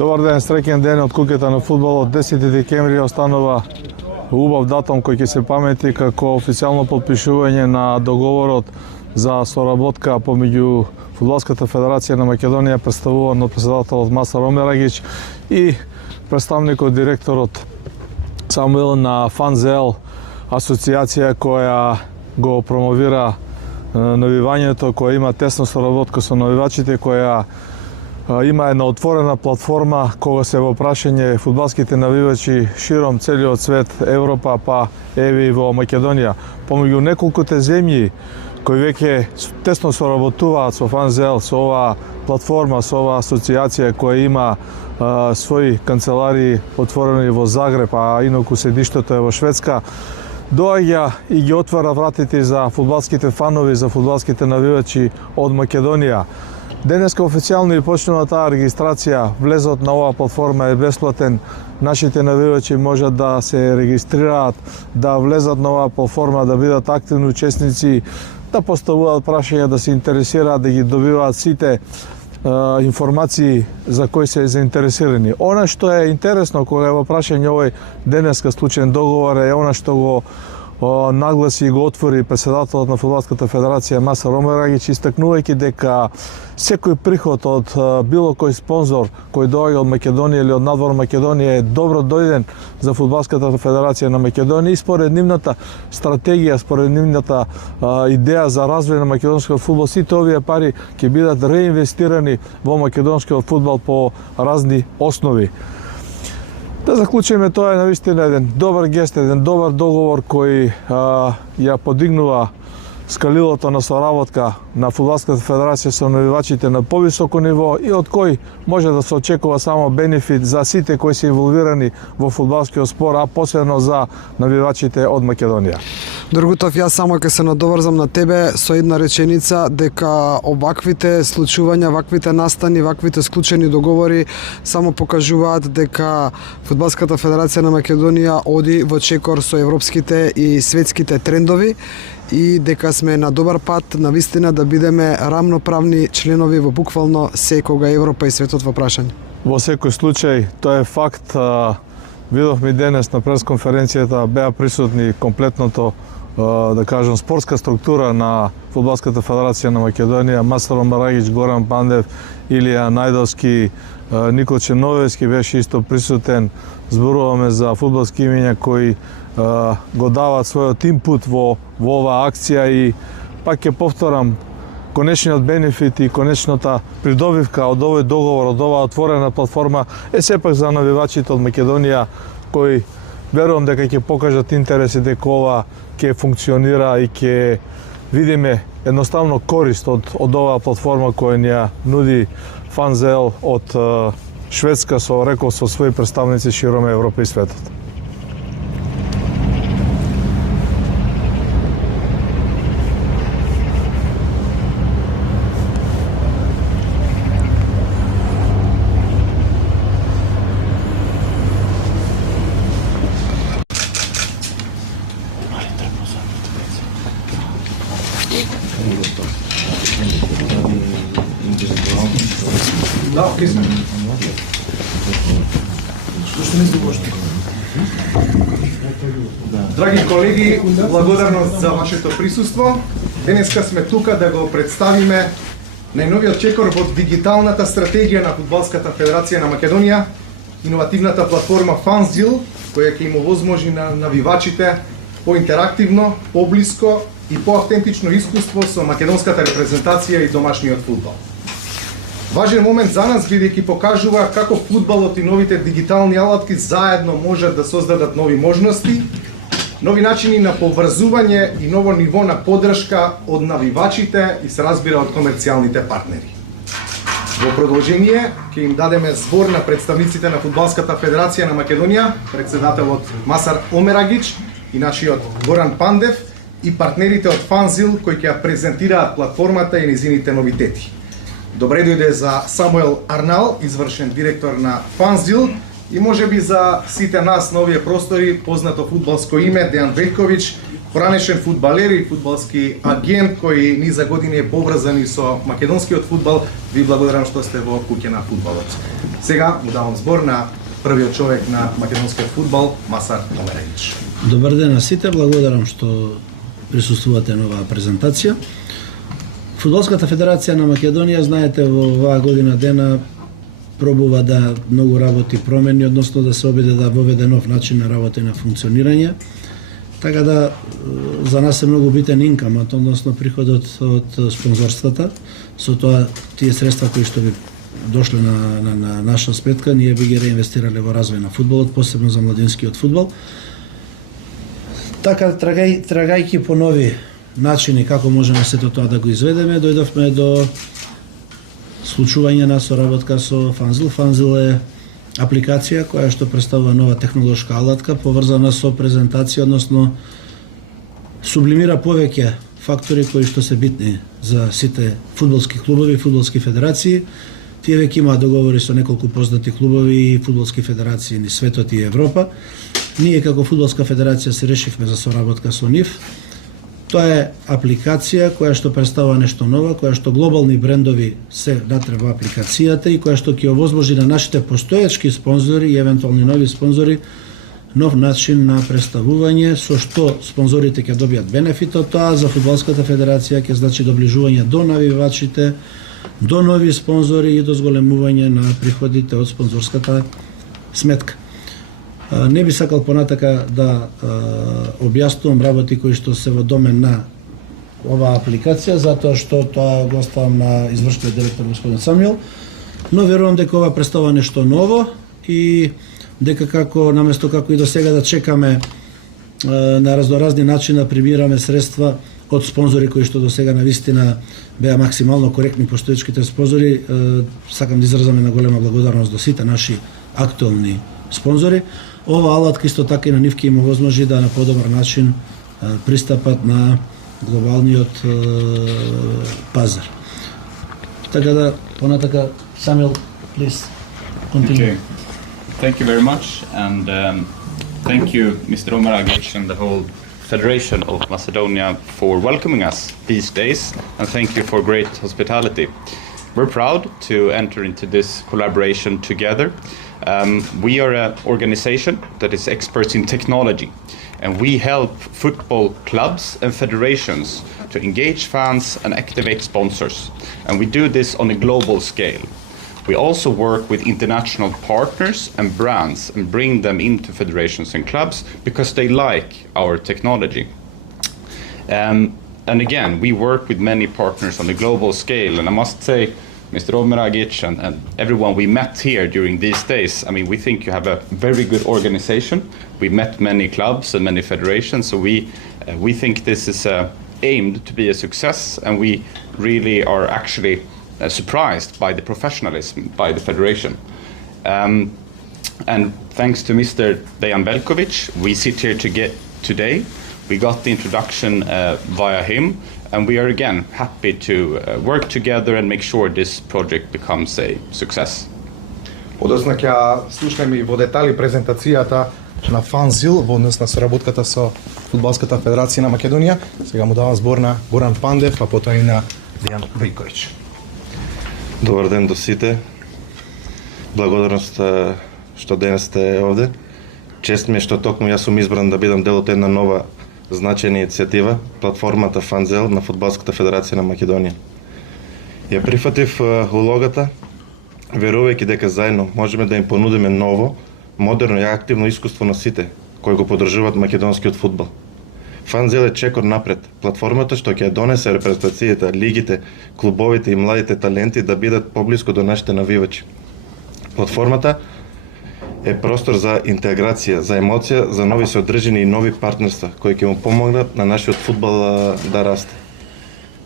Добар ден, среќен ден од куќата на фудбалот. 10 декември останува убав датум кој ќе се памети како официјално потпишување на договорот за соработка помеѓу Фудбалската федерација на Македонија, представуван од председателот Масар Омерагич и представникот директорот Самуел на Fanzeal, асоциација која го промовира навивањето, која има тесна соработка со навивачите, која има една отворена платформа кога се во прашање фудбалските навивачи ширум целиот свет, Европа, па еви и во Македонија. Помеѓу неколкуте земји кои веќе тесно соработуваат со Fanzeal, со оваа платформа, со оваа асоциација која има своји канцелари отворени во Загреб, а инаку седиштето е во Шведска, доаѓа и ги отвара вратите за фудбалските фанови, за фудбалските навивачи од Македонија. Денеска официјално и почнува таа регистрација. Влезот на оваа платформа е бесплатен. Нашите навивачи можат да се регистрираат, да влезат на оваа платформа, да бидат активни учесници, да поставуваат прашања, да се интересираат, да ги добиваат сите информации за кои се заинтересирани. Она што е интересно кога е во прашање овој денеска случаен договор е она што го нагласи и го отвори председателот на Фудбалската федерација Масар Омерагич, истакнувајќи дека секој приход од било кој спонзор кој доаѓа од Македонија или од надвор Македонија е добро дојден за Фудбалската федерација на Македонија и според нивната стратегија, според нивната идеја за развој на македонскиот фудбал, сите овие пари ќе бидат реинвестирани во македонскиот фудбал по разни основи. Да заклучиме, тоа е навистина еден добар гест, еден добар договор кој ја подигнува скалилото на соработка на Фудбалската федерација со навивачите на повисоко ниво и од кој може да се очекува само бенефит за сите кои се инволвирани во фудбалскиот спор, а посебно за навивачите од Македонија. Другутов, јас само ќе се надоврзам на тебе со една реченица дека оваквите случувања, ваквите настани, ваквите склучени договори само покажуваат дека Фудбалската федерација на Македонија оди во чекор со европските и светските трендови и дека сме на добар пат на вистина да бидеме рамноправни членови во буквално секога Европа и светот во прашање. Во секој случај, тоа е факт. Видовме денес на пресконференцијата, беа присутни комплетното да кажам, спортска структура на Фудбалската федерација на Македонија, Масар Омерагич, Горан Пандев, Илија Најдовски, Никол Черновевски беше исто присутен. Зборуваме за фудбалски имења кои го даваат својот инпут во оваа акција и пак ќе повторам, конечниот бенефит и конечната придобивка од овој договор, од оваа отворена платформа е сепак за навивачите од Македонија кои верувам дека ќе покажат интерес и дека ова ќе функционира и ќе видиме едноставно корист од оваа платформа која ни ја нуди Fanzeal од Шведска со своји представници широм Европа и светот. Да, окей сме. Драги колеги, благодарност за вашето присуство. Денеска сме тука да го представиме најновиот чекор во дигиталната стратегија на Фудбалската федерација на Македонија, иновативната платформа Fanzeal, која ќе им овозможи на навивачите поинтерактивно, поблиско и поавтентично искуство со македонската репрезентација и домашниот фудбал. Важен момент за нас, бидејќи покажува како фудбалот и новите дигитални алатки заедно можат да создадат нови можности, нови начини на поврзување и ново ниво на поддршка од навивачите и се разбира од комерцијалните партнери. Во продолжение ќе им дадеме збор на представниците на Фудбалската федерација на Македонија, председателот Масар Омерагич и нашиот Горан Пандев и партнерите од Fanzeal кои ќе ја презентираат платформата и незините новитети. Добре дојде за Самуел Арнал, извршен директор на Fanzeal, И можеби за сите нас на овие простори познато фудбалско име Дејан Велковиќ, поранешен фудбалер и фудбалски агент кој ни за години е поврзан и со македонскиот фудбал. Ви благодарам што сте во куќа на фудбалот. Сега му давам збор на првиот човек на македонскиот фудбал, Масар Омерајич. Добар ден на сите, благодарам што присуствувате на оваа презентација. Фудбалската федерација на Македонија, знаете, во оваа година дена пробува да многу работи промени, односно да се обиде да воведе нов начин на работа и на функционирање. Така да за нас е многу битен инкамот, односно приходот од спонзорствата. Со тоа тие средства кои што би дошле на наша сметка, ние би ги реинвестирале во развој на фудбалот, посебно за младинскиот фудбал. Така, трагајќи по нови начини како можеме сето тоа да го изведеме, дојдовме до случување на соработка со Fanzeal. Fanzeal е апликација која што представува нова технолошка алатка, поврзана со презентација, односно сублимира повеќе фактори кои што се битни за сите фудбалски клубови и фудбалски федерации. Тие веќе имаат договори со неколку познати клубови и фудбалски федерации низ светот и Европа. Ние како фудбалска федерација се решивме за соработка со нив. Тоа е апликација која што представува нешто ново, која што глобални брендови се натре во апликацијата и која што ќе овозможи на нашите постоечки спонзори и евентуални нови спонзори нов начин на представување, со што спонзорите ќе добијат бенефит од тоа, за фудбалската федерација ќе значи доближување до навивачите, до нови спонзори и до зголемување на приходите од спонзорската сметка. Не би сакал понатака да објаснувам работи кои што се во домен на оваа апликација, затоа што тоа го оставам на извршниот директор господин Самјел, но верувам дека ова представува нешто ново и дека наместо како и до сега да чекаме на разноразни начини да прибираме средства од спонзори кои што до сега навистина беа максимално коректни постоечките спонзори, сакам да изразам една голема благодарност до сите наши актуелни спонзори. Ова алатка исто така и на нив ќе им овозможи да на подобар начин пристапат на глобалниот пазар. Така да, понатака, Samuel, please continue. Okay. Thank you very much, and thank you, Mr. Omeragic and the whole Federation of Macedonia for welcoming us these days, and thank you for great hospitality. We're proud to enter into this collaboration together. We are an organization that is experts in technology, and we help football clubs and federations to engage fans and activate sponsors. And we do this on a global scale. We also work with international partners and brands and bring them into federations and clubs because they like our technology. And again, we work with many partners on a global scale, and I must say, Mr. Omeragic and everyone we met here during these days, I mean, we think you have a very good organization. We met many clubs and many federations, so we think this is aimed to be a success, and we really are actually surprised by the professionalism by the federation. And thanks to Mr. Dejan Velkovic, we sit here today. We got the introduction via him, and we are again happy to work together and make sure this project becomes a success. Подоцна ќе слушнеме и во детали презентацијата на Fanzeal во однос на соработката со Фудбалската федерација на Македонија. Сега му давам збор на Горан Пандев, а потоа и на Дејан Велковиќ. Добар ден до сите. Благодарност што денес сте овде. Чест ми е што токму јас сум избран да бидам дел од една нова значајна иницијатива, платформата Fanzeal на Фудбалската федерација на Македонија. Ја прифатив улогата, верувајќи дека заедно можеме да им понудиме ново, модерно и активно искуство на сите кои го поддржуваат македонскиот фудбал. Fanzeal е чекор напред, платформата што ќе донесе репрезентацијата, лигите, клубовите и младите таленти да бидат поблиску до нашите навивачи. Платформата е простор за интеграција, за емоција, за нови содржини и нови партнерства кои ќе му помогнат на нашиот фудбал да расте.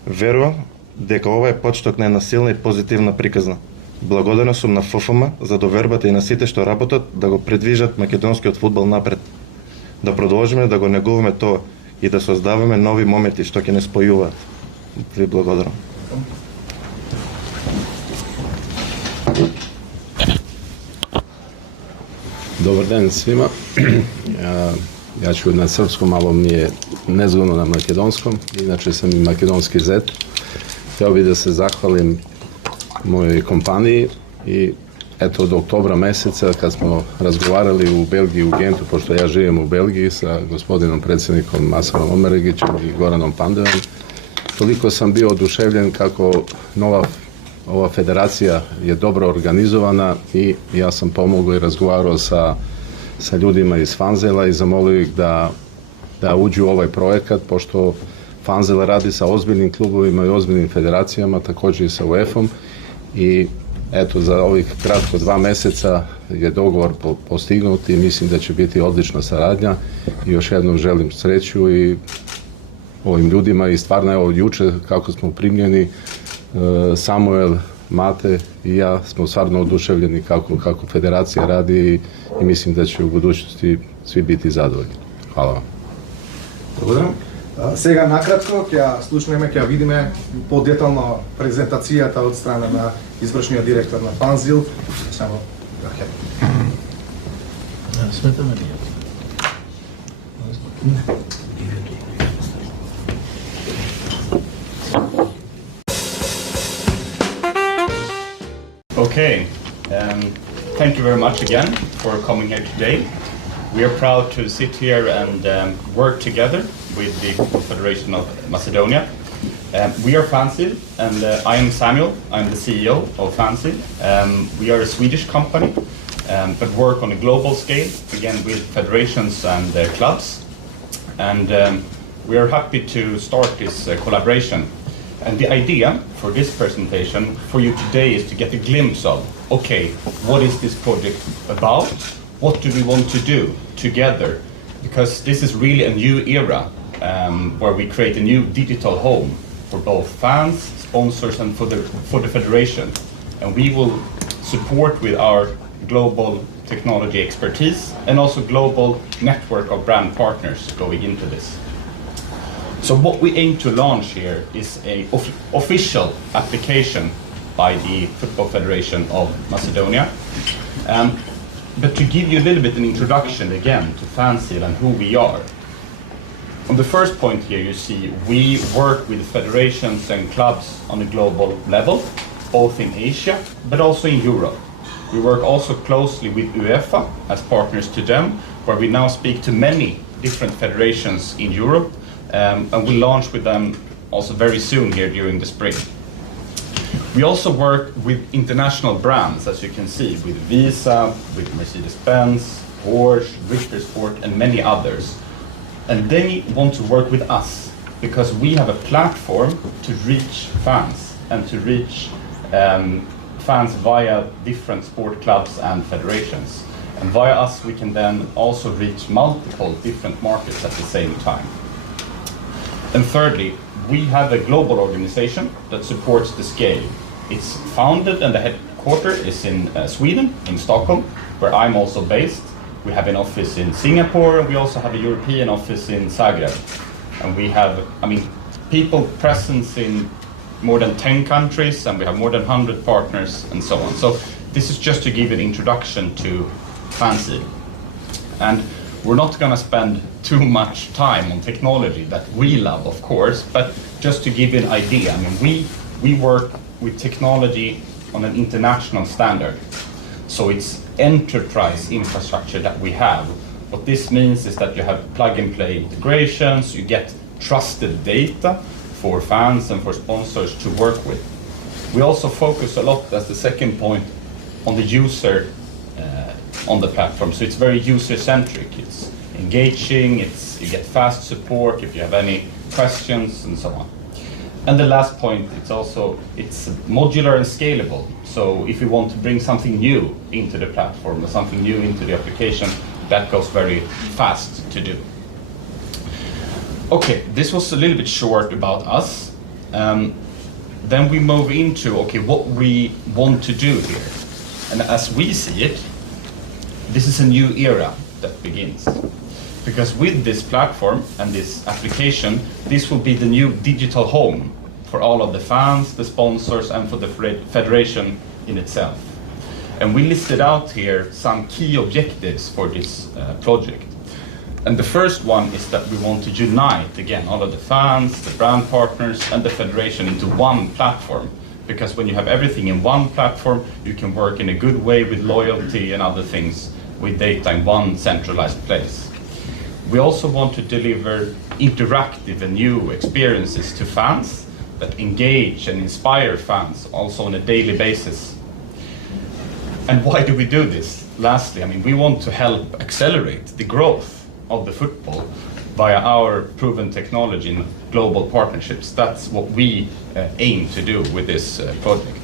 Верувам дека ова е почеток на една силна и позитивна приказна. Благодарен сум на ФФМ за довербата и на сите што работат да го предвижат македонскиот фудбал напред. Да продолжиме да го негуваме тоа и да создаваме нови моменти што ќе не спојуваат. Ви благодарам. Dobar den svima. Ja ću na srpskom, malo mi je nezgodno na makedonskom, inače sam i makedonski zet. Htio bih da se zahvalim mojoj kompaniji i eto od oktobra meseca kad smo razgovarali u Belgiji, u Gentu, pošto ja živim u Belgiji sa gospodinom predsjednikom Masarom Omeregićem i Goranom Pandevom, toliko sam bio oduševljen kako ova federacija je dobro organizovana i ja sam pomogao i razgovarao sa ljudima iz Fanzeala i zamolio ih da uđu u ovaj projekat, pošto Fanzeal radi sa ozbiljnim klubovima i ozbiljnim federacijama, također i sa UEFA-om i eto, za ovih kratko 2 meseca je dogovor postignut i mislim da će biti odlična saradnja i još jednom želim sreću i ovim ljudima i stvarno evo juče kako smo primljeni, Samuel, Mate i ja smo stvarno oduševljeni kako federacija radi i mislim da će u budućnosti svi biti zadovoljni. Hvala vam. Благодарам. Сега накратко ќе слушнеме, ќе видиме подетално презентацијата од страна на извршниот директор на Fanzeal. Само Сметаме ли? Okay, thank you very much again for coming here today. We are proud to sit here and work together with the Football Federation of Macedonia. We are Fanzeal, and I am Samuel. I'm the CEO of Fanzeal. We are a Swedish company, but work on a global scale, again with federations and clubs. And we are happy to start this collaboration. And the idea for this presentation for you today is to get a glimpse of, okay, what is this project about? What do we want to do together? Because this is really a new era where we create a new digital home for both fans, sponsors, and for the federation. And we will support with our global technology expertise and also global network of brand partners going into this. So what we aim to launch here is a official application by the Football Federation of Macedonia. But to give you a little bit an introduction again to Fanzeal and who we are. On the first point here you see we work with federations and clubs on a global level, both in Asia but also in Europe. We work also closely with UEFA as partners to them, where we now speak to many different federations in Europe, and we launch with them also very soon here during the spring. We also work with international brands, as you can see, with Visa, with Mercedes-Benz, Porsche, Richter Sport, and many others. And they want to work with us because we have a platform to reach fans and to reach fans via different sport clubs and federations. And via us, we can then also reach multiple different markets at the same time. And thirdly, we have a global organization that supports the scale. It's founded and the headquarters is in Sweden, in Stockholm, where I'm also based. We have an office in Singapore, and we also have a European office in Zagreb. And we have, people presence in more than 10 countries, and we have more than 100 partners, and so on. So this is just to give an introduction to Fanzeal. And we're not going to spend too much time on technology that we love, of course, but just to give you an idea, we work with technology on an international standard. So it's enterprise infrastructure that we have. What this means is that you have plug-and-play integrations, you get trusted data for fans and for sponsors to work with. We also focus a lot, as the second point, on the user on the platform. So it's very user-centric. It's engaging, you get fast support if you have any questions, and so on. And the last point, it's modular and scalable. So if you want to bring something new into the platform or something new into the application, that goes very fast to do. Okay, this was a little bit short about us. Then we move into, what we want to do here. And as we see it, this is a new era that begins. Because with this platform and this application, this will be the new digital home for all of the fans, the sponsors, and for the federation in itself. And we listed out here some key objectives for this project. And the first one is that we want to unite, again, all of the fans, the brand partners, and the federation into one platform. Because when you have everything in one platform, you can work in a good way with loyalty and other things with data in one centralized place. We also want to deliver interactive and new experiences to fans that engage and inspire fans also on a daily basis. And why do we do this? Lastly, I mean, we want to help accelerate the growth of the football via our proven technology and global partnerships. That's what we aim to do with this project.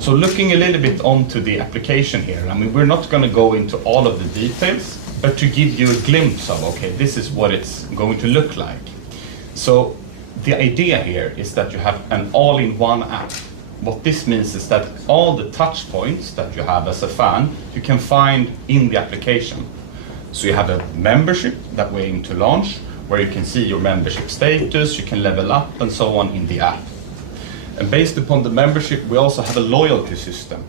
So looking a little bit onto the application here, I mean, we're not going to go into all of the details, but to give you a glimpse of, okay, this is what it's going to look like. So the idea here is that you have an all-in-one app. What this means is that all the touch points that you have as a fan, you can find in the application. So you have a membership that we aim to launch, where you can see your membership status, you can level up and so on in the app. And based upon the membership, we also have a loyalty system.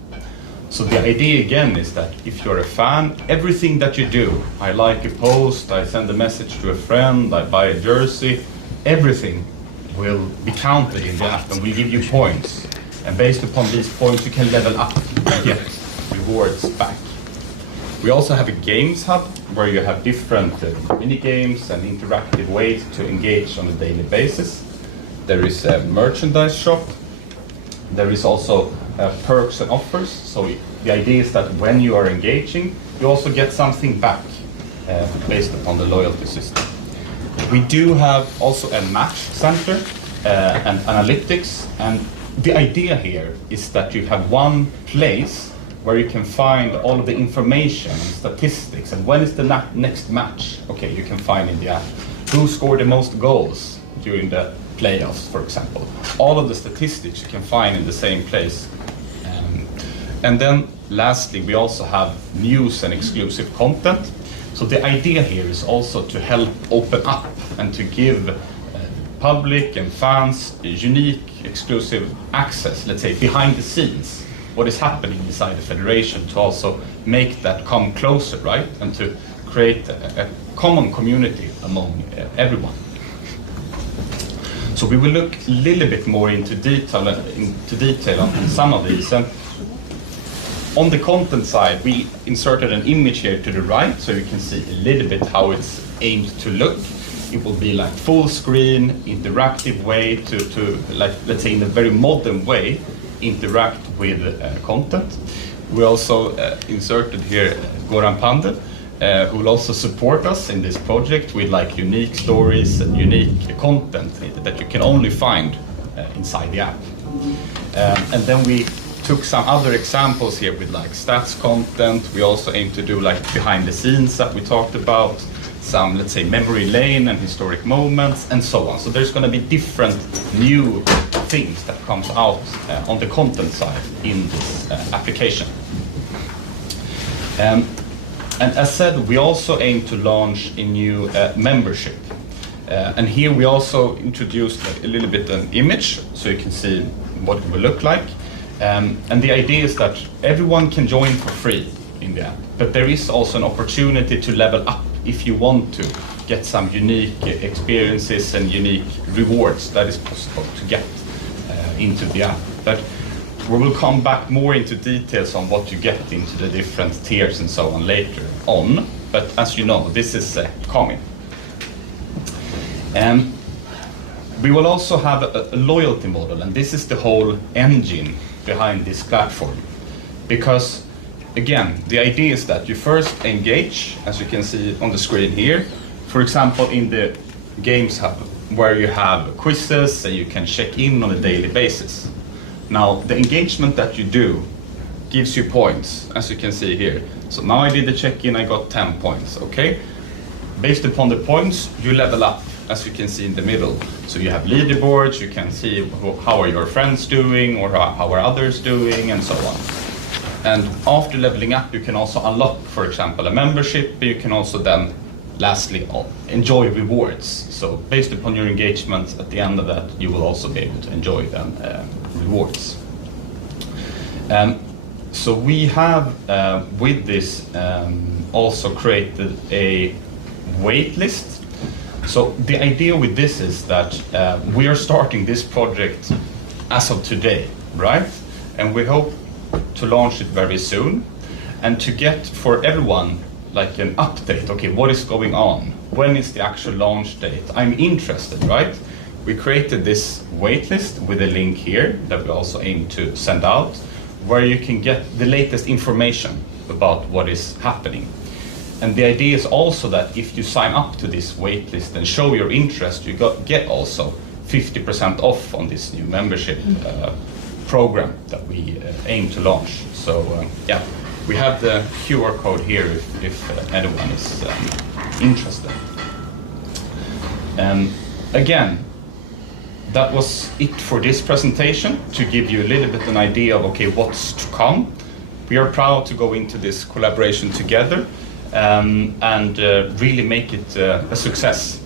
So the idea again is that if you're a fan, everything that you do, I like a post, I send a message to a friend, I buy a jersey, everything will be counted in the app and will give you points. And based upon these points, you can level up and get rewards back. We also have a games hub where you have different mini games and interactive ways to engage on a daily basis. There is a merchandise shop. There is also perks and offers. So the idea is that when you are engaging, you also get something back based upon the loyalty system. We do have also a match center and analytics, and the idea here is that you have one place where you can find all of the information and statistics, and when is the next match? Okay, you can find in the app who scored the most goals during the playoffs, for example. All of the statistics you can find in the same place. And then lastly, we also have news and exclusive content. So the idea here is also to help open up and to give public and fans unique exclusive access, let's say behind the scenes, what is happening inside the federation, to also make that come closer, right? And to create a common community among everyone. So we will look a little bit more into detail on some of these. And on the content side, we inserted an image here to the right, so you can see a little bit how it's aimed to look. It will be like full screen, interactive way to like, let's say in a very modern way, interact with content. We also inserted here Goran Pandev, who will also support us in this project with like unique stories and unique content that you can only find inside the app. And then we took some other examples here with like stats content. We also aim to do like behind the scenes that we talked about, some, let's say, memory lane and historic moments and so on. So there's going to be different new things that comes out on the content side in this application. And as said, we also aim to launch a new membership. And here we also introduced like a little bit an image so you can see what it will look like. And the idea is that everyone can join for free in the app, but there is also an opportunity to level up if you want to get some unique experiences and unique rewards that is possible to get into the app. But we will come back more into details on what you get into the different tiers and so on later on. But as you know, this is coming. We will also have a loyalty model, and this is the whole engine behind this platform. Because again, the idea is that you first engage, as you can see on the screen here, for example, in the Games Hub, where you have quizzes and you can check in on a daily basis. Now, the engagement that you do gives you points, as you can see here. So now I did the check-in, I got 10 points, okay? Based upon the points, you level up, as you can see in the middle. So you have leaderboards, you can see how are your friends doing, or how are others doing, and so on. And after leveling up, you can also unlock, for example, a membership, but you can also then, lastly, enjoy rewards. So based upon your engagement, at the end of that, you will also be able to enjoy them rewards. So we have, with this, also created a wait list. So the idea with this is that we are starting this project as of today, right? And we hope to launch it very soon, and to get for everyone like an update. Okay, what is going on? When is the actual launch date? I'm interested, right? We created this waitlist with a link here that we also aim to send out, where you can get the latest information about what is happening. And the idea is also that if you sign up to this waitlist and show your interest, you get also 50% off on this new membership program that we aim to launch. So yeah, we have the QR code here if anyone is interested. Again, that was it for this presentation, to give you a little bit an idea of okay, what's to come. We are proud to go into this collaboration together and really make it a success.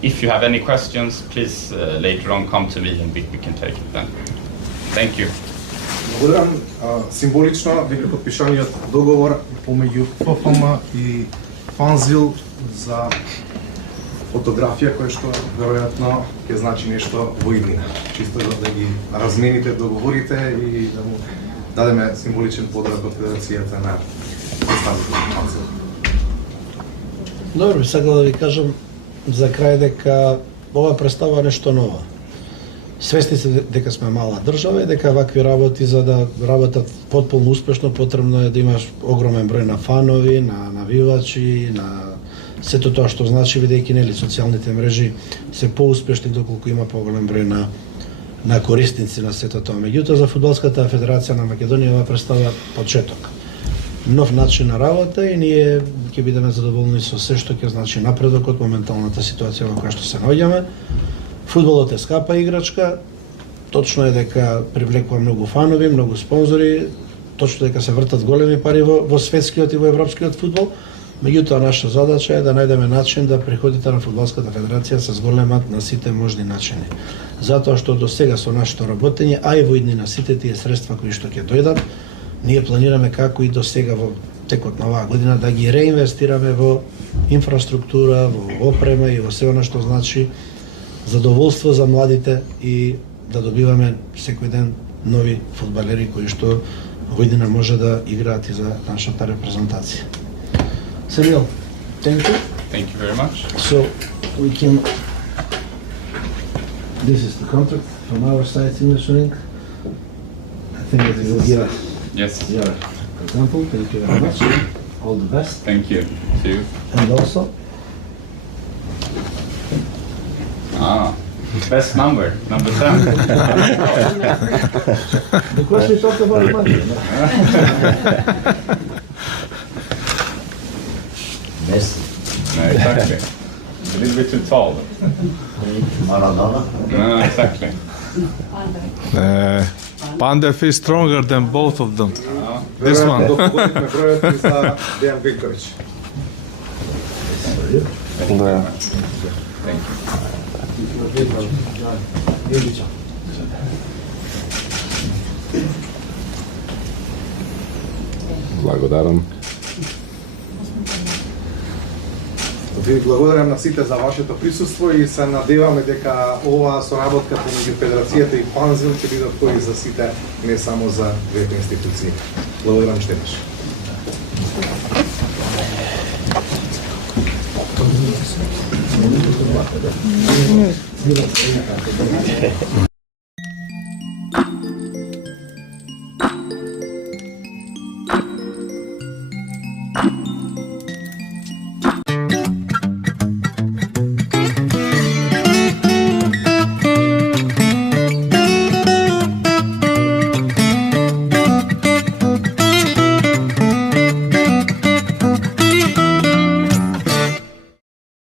If you have any questions, please later on come to me and we can take it then. Thank you. Благодарам. Символично дека потпишаниот договор помеѓу платформа и Fanzeal за фотографија која што веројатно ќе значи нешто во иднина. Чисто да ги размените договорите и да му дадеме символичен подарок од Федерацијата на Fanzeal. Добро, сакам да ви кажам за крај дека ова представува нешто ново. Свесни се дека сме мала држава и дека вакви работи за да работат потполно успешно потребно е да имаш огромен број на фанови, на навивачи, на сето тоа што значи, бидејќи нели социјалните мрежи се поуспешни доколку има поголем број на корисници на сето тоа. Меѓутоа за Фудбалската федерација на Македонија ова представува почеток. Нов начин на работа и ние ќе бидеме задоволни со се што ќе значи напредок од моменталната ситуација во која што се наоѓаме. Фудбалот е скапа играчка, точно е дека привлекува многу фанови, многу спонзори, точно дека се вртат големи пари во светскиот и во европскиот фудбал. Меѓутоа, нашата задача е да најдеме начин да приходите на Фудбалската федерација се зголемат на сите можни начини. Затоа што до сега со нашето работење, а и во иднина сите тие средства кои што ќе дојдат, ние планираме како и до сега во текот на оваа година да ги реинвестираме во инфраструктура, во опрема и во се она што значи задоволство за младите и да добиваме секој ден нови фудбалери кои што во иднина може да играат и за нашата репрезентација. Fanzeal, thank you. Thank you very much. So we can. This is the contract from our side, signature. I think that you will give us Yes. your example. Thank you very much. All the best. Thank you. See you. And also, Best number 10. because we talked about money. Messi, No, exactly. A little bit too tall. Maradona. No, exactly. Pandef is stronger than both of them. This one. Договоривме бројот и за Дејан Бејковиќ. Thank you very much. Thank you. Благодарам. Ви благодарам на сите за вашето присуство и се надеваме дека оваа соработка помеѓу Федерацијата и Fanzeal ќе биде кој за сите, не само за двете институции. Благодарам што имаш.